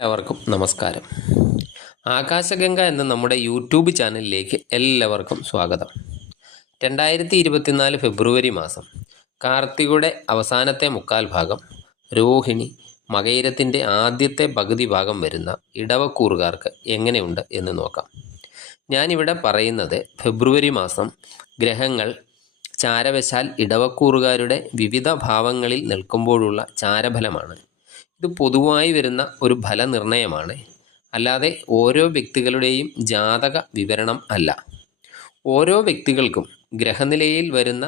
എല്ലാവർക്കും നമസ്കാരം. ആകാശഗംഗ എന്ന നമ്മുടെ യൂട്യൂബ് ചാനലിലേക്ക് എല്ലാവർക്കും സ്വാഗതം. രണ്ടായിരത്തി ഇരുപത്തിനാല് ഫെബ്രുവരി മാസം കാർത്തികയുടെ അവസാനത്തെ മുക്കാൽ ഭാഗം രോഹിണി മകയിരത്തിന്റെ ആദ്യത്തെ പകുതി ഭാഗം വരുന്ന ഇടവക്കൂറുകാർക്ക് എങ്ങനെയുണ്ട് എന്ന് നോക്കാം. ഞാനിവിടെ പറയുന്നത് ഫെബ്രുവരി മാസം ഗ്രഹങ്ങൾ ചാരവശാൽ ഇടവക്കൂറുകാരുടെ വിവിധ ഭാവങ്ങളിൽ നിൽക്കുമ്പോഴുള്ള ചാരഫലമാണ്. ഇത് പൊതുവായി വരുന്ന ഒരു ഫലനിർണയമാണ്. അല്ലാതെ ഓരോ വ്യക്തികളുടെയും ജാതക വിവരണം അല്ല. ഓരോ വ്യക്തികൾക്കും ഗ്രഹനിലയിൽ വരുന്ന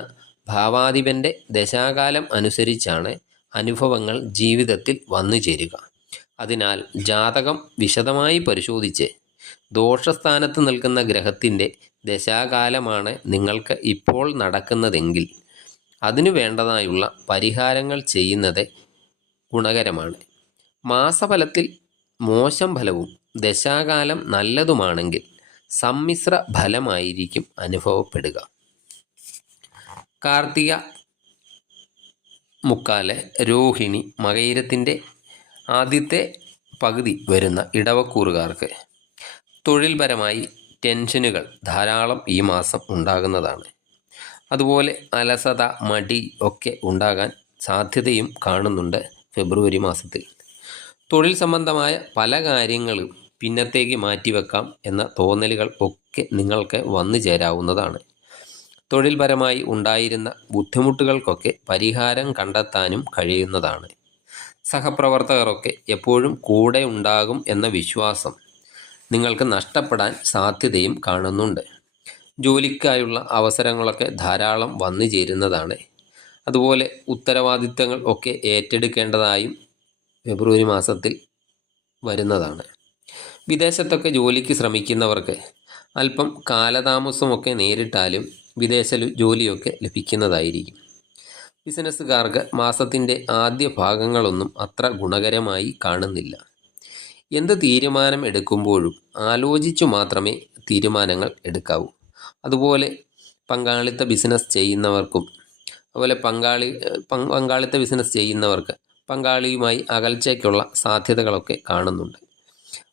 ഭാവാധിപന്റെ ദശാകാലം അനുസരിച്ചാണ് അനുഭവങ്ങൾ ജീവിതത്തിൽ വന്നു ചേരുക. അതിനാൽ ജാതകം വിശദമായി പരിശോധിച്ച് ദോഷസ്ഥാനത്ത് നിൽക്കുന്ന ഗ്രഹത്തിന്റെ ദശാകാലമാണ് നിങ്ങൾക്ക് ഇപ്പോൾ നടക്കുന്നതെങ്കിൽ അതിനു വേണ്ടതായുള്ള പരിഹാരങ്ങൾ ചെയ്യുന്നത് ഗുണകരമാണ്. മാസഫലത്തിൽ മോശം ഫലവും ദശാകാലം നല്ലതുമാണെങ്കിൽ സമ്മിശ്ര ഫലമായിരിക്കും അനുഭവപ്പെടുക. കാർത്തിക മുക്കാൽ രോഹിണി മകയിരത്തിന്റെ ആദ്യത്തെ പകുതി വരുന്ന ഇടവക്കൂറുകാർക്ക് തൊഴിൽപരമായി ടെൻഷനുകൾ ധാരാളം ഈ മാസം ഉണ്ടാകുന്നതാണ്. അതുപോലെ അലസത മടി ഒക്കെ ഉണ്ടാകാൻ സാധ്യതയും കാണുന്നുണ്ട്. ഫെബ്രുവരി മാസത്തിൽ. തൊഴിൽ സംബന്ധമായ പല കാര്യങ്ങളും പിന്നത്തേക്ക് മാറ്റിവെക്കാം എന്ന തോന്നലുകൾ ഒക്കെ നിങ്ങൾക്ക് വന്നു ചേരാവുന്നതാണ്. തൊഴിൽപരമായി ഉണ്ടായിരുന്ന ബുദ്ധിമുട്ടുകൾക്കൊക്കെ പരിഹാരം കണ്ടെത്താനും കഴിയുന്നതാണ്. സഹപ്രവർത്തകരൊക്കെ എപ്പോഴും കൂടെ ഉണ്ടാകും എന്ന വിശ്വാസം നിങ്ങൾക്ക് നഷ്ടപ്പെടാൻ സാധ്യതയും കാണുന്നുണ്ട്. ജോലിക്കായുള്ള അവസരങ്ങളൊക്കെ ധാരാളം വന്നു ചേരുന്നതാണ്. അതുപോലെ ഉത്തരവാദിത്തങ്ങൾ ഒക്കെ ഏറ്റെടുക്കേണ്ടതായും ഫെബ്രുവരി മാസത്തിൽ വരുന്നതാണ്. വിദേശത്തൊക്കെ ജോലിക്ക് ശ്രമിക്കുന്നവർക്ക് അല്പം കാലതാമസമൊക്കെ നേരിട്ടാലും വിദേശ ജോലിയൊക്കെ ലഭിക്കുന്നതായിരിക്കും. ബിസിനസ്സുകാർക്ക് മാസത്തിന്റെ ആദ്യ ഭാഗങ്ങളൊന്നും അത്ര ഗുണകരമായി കാണുന്നില്ല. എന്ത് തീരുമാനം എടുക്കുമ്പോഴും ആലോചിച്ചു മാത്രമേ തീരുമാനങ്ങൾ എടുക്കാവൂ. അതുപോലെ പങ്കാളിത്ത ബിസിനസ് ചെയ്യുന്നവർക്കും അതുപോലെ പങ്കാളി പങ്- പങ്കാളിത്ത ബിസിനസ് ചെയ്യുന്നവർക്ക് പങ്കാളിയുമായി അകൽച്ചയ്ക്കുള്ള സാധ്യതകളൊക്കെ കാണുന്നുണ്ട്.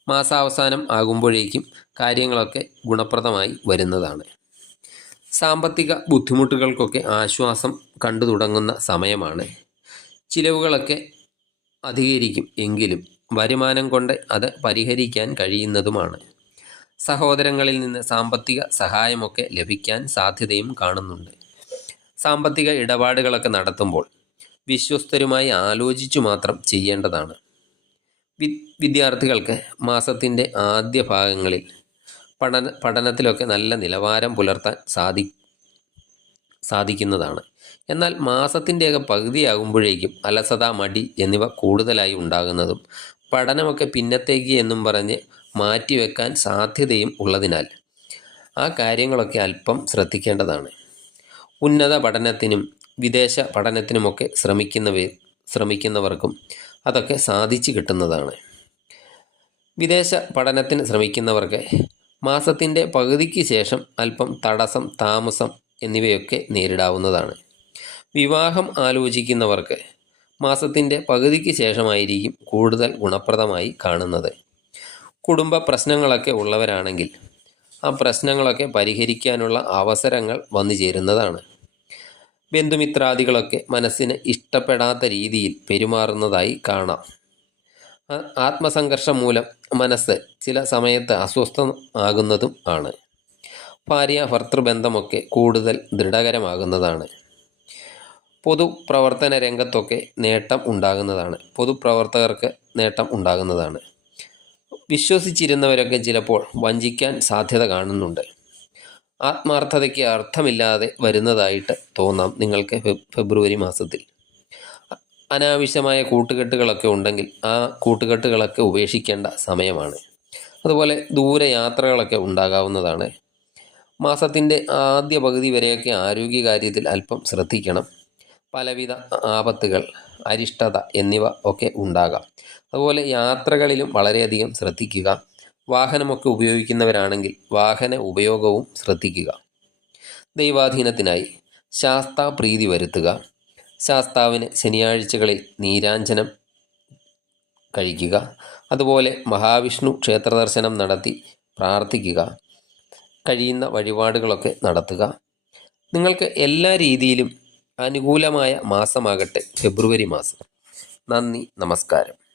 മാസാവസാനം ആകുമ്പോഴേക്കും കാര്യങ്ങളൊക്കെ ഗുണപ്രദമായി വരുന്നതാണ്. സാമ്പത്തിക ബുദ്ധിമുട്ടുകൾക്കൊക്കെ ആശ്വാസം കണ്ടു തുടങ്ങുന്ന സമയമാണ്. ചിലവുകളൊക്കെ അധികരിക്കും എങ്കിലും വരുമാനം കൊണ്ട് അത് പരിഹരിക്കാൻ കഴിയുന്നതുമാണ്. സഹോദരങ്ങളിൽ നിന്ന് സാമ്പത്തിക സഹായമൊക്കെ ലഭിക്കാൻ സാധ്യതയും കാണുന്നുണ്ട്. സാമ്പത്തിക ഇടപാടുകളൊക്കെ നടത്തുമ്പോൾ വിശ്വസ്തരുമായി ആലോചിച്ചു മാത്രം ചെയ്യേണ്ടതാണ്. വിദ്യാർത്ഥികൾക്ക് മാസത്തിന്റെ ആദ്യ ഭാഗങ്ങളിൽ പഠന പഠനത്തിലൊക്കെ നല്ല നിലവാരം പുലർത്താൻ സാധി സാധിക്കുന്നതാണ്. എന്നാൽ മാസത്തിന്റെയൊക്കെ പകുതിയാകുമ്പോഴേക്കും അലസത മടി എന്നിവ കൂടുതലായി ഉണ്ടാകുന്നതും പഠനമൊക്കെ പിന്നത്തേക്ക് എന്നും പറഞ്ഞ് മാറ്റിവെക്കാൻ സാധ്യതയും ഉള്ളതിനാൽ ആ കാര്യങ്ങളൊക്കെ അല്പം ശ്രദ്ധിക്കേണ്ടതാണ്. ഉന്നത പഠനത്തിനും വിദേശ പഠനത്തിനുമൊക്കെ ശ്രമിക്കുന്നവർ ശ്രമിക്കുന്നവർക്കും അതൊക്കെ സാധിച്ചു കിട്ടുന്നതാണ്. വിദേശ പഠനത്തിന് ശ്രമിക്കുന്നവർക്ക് മാസത്തിന്റെ പകുതിക്ക് ശേഷം അല്പം തടസ്സം താമസം എന്നിവയൊക്കെ നേരിടാവുന്നതാണ്. വിവാഹം ആലോചിക്കുന്നവർക്ക് മാസത്തിന്റെ പകുതിക്ക് ശേഷമായിരിക്കും കൂടുതൽ ഗുണപ്രദമായി കാണുന്നത്. കുടുംബ പ്രശ്നങ്ങളൊക്കെ ഉള്ളവരാണെങ്കിൽ ആ പ്രശ്നങ്ങളൊക്കെ പരിഹരിക്കാനുള്ള അവസരങ്ങൾ വന്നു ചേരുന്നതാണ്. ബന്ധുമിത്രാദികളൊക്കെ മനസ്സിന് ഇഷ്ടപ്പെടാത്ത രീതിയിൽ പെരുമാറുന്നതായി കാണാം. ആത്മസംഘർഷം മൂലം മനസ്സ് ചില സമയത്ത് അസ്വസ്ഥമാകുന്നതും ആണ്. ഭാര്യ ഭർത്തൃബന്ധമൊക്കെ കൂടുതൽ ദൃഢകരമാകുന്നതാണ്. പൊതുപ്രവർത്തന രംഗത്തൊക്കെ നേട്ടം ഉണ്ടാകുന്നതാണ്. പൊതുപ്രവർത്തകർക്ക് നേട്ടം ഉണ്ടാകുന്നതാണ്. വിശ്വസിച്ചിരുന്നവരൊക്കെ ചിലപ്പോൾ വഞ്ചിക്കാൻ സാധ്യത കാണുന്നുണ്ട്. ആത്മാർത്ഥതയ്ക്ക് അർത്ഥമില്ലാതെ വരുന്നതായിട്ട് തോന്നാം നിങ്ങൾക്ക് ഫെബ്രുവരി മാസത്തിൽ. അനാവശ്യമായ കൂട്ടുകെട്ടുകളൊക്കെ ഉണ്ടെങ്കിൽ ആ കൂട്ടുകെട്ടുകളൊക്കെ ഉപേക്ഷിക്കേണ്ട സമയമാണ്. അതുപോലെ ദൂരയാത്രകളൊക്കെ ഉണ്ടാകാവുന്നതാണ്. മാസത്തിന്റെ ആദ്യ പകുതി വരെയൊക്കെ ആരോഗ്യകാര്യത്തിൽ അല്പം ശ്രദ്ധിക്കണം. പലവിധ ആപത്തുകൾ അരിഷ്ടത എന്നിവ ഒക്കെ ഉണ്ടാകാം. അതുപോലെ യാത്രകളിലും വളരെയധികം ശ്രദ്ധിക്കുക. വാഹനമൊക്കെ ഉപയോഗിക്കുന്നവരാണെങ്കിൽ വാഹന ഉപയോഗവും ശ്രദ്ധിക്കുക. ദൈവാധീനത്തിനായി ശാസ്താ പ്രീതി വരുത്തുക. ശാസ്താവിന് ശനിയാഴ്ചകളിൽ നീരാഞ്ജനം കഴിക്കുക. അതുപോലെ മഹാവിഷ്ണു ക്ഷേത്ര ദർശനം നടത്തി പ്രാർത്ഥിക്കുക. കഴിയുന്ന വഴിപാടുകളൊക്കെ നടത്തുക. നിങ്ങൾക്ക് എല്ലാ രീതിയിലും അനുകൂലമായ മാസമാകട്ടെ ഫെബ്രുവരി മാസം. നന്ദി നമസ്കാരം.